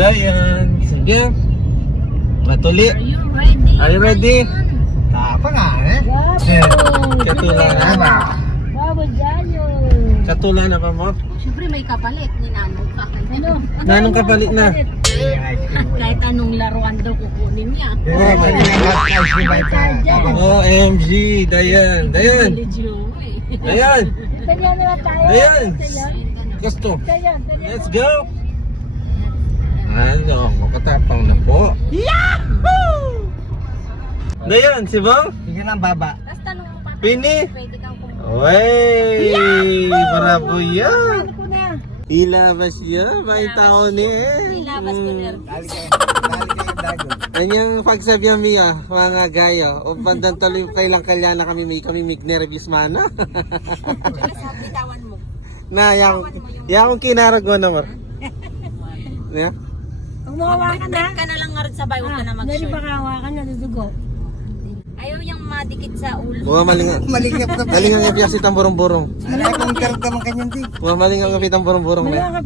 Dayan, sige. Matuli. Are you ready? Apa nga eh? Katula na ba? Babo Jayo. Katula na ba mo? Siyempre may kapalit ni Nanong ka. Ano? Nanong kapalit na? Kahit anong laruan daw kukunin niya. OMG, Dayan. Dayan. Dayan. Tanyan na tayo. Dayan. Tanyan. Gusto. Tanyan. Let's go. Ano, makatapang na po. Yahoo! Dayan, si Bang? Sige lang baba. Tapos tanong mo pa. Pini? Pwede kang kumuha. Wey! Bravo yan! Ano ko na? Ilabas yan, may tao ni Nilabas ko na. Dali kayo dago. Kanyang pagsabi niya, mga gayo, o bandang tuloy kailang kalyana kami may nervous mana. Kaya sa bitawan mo. Na, yung kinarag mo naman. Yeah? Huwag mo hawakan na. Mag-break ka na lang nga rin sabay. Huwag ka na Dari mag-shirt. baka hawakan na dudugo. Ayaw yung madikit sa ulo. Mga malinga. Malingap ka pa. Malinga nga piyasit ang burong-burong. Wala akong karga man kanyang di. Mga malinga nga pitang burong-burong na. Malakap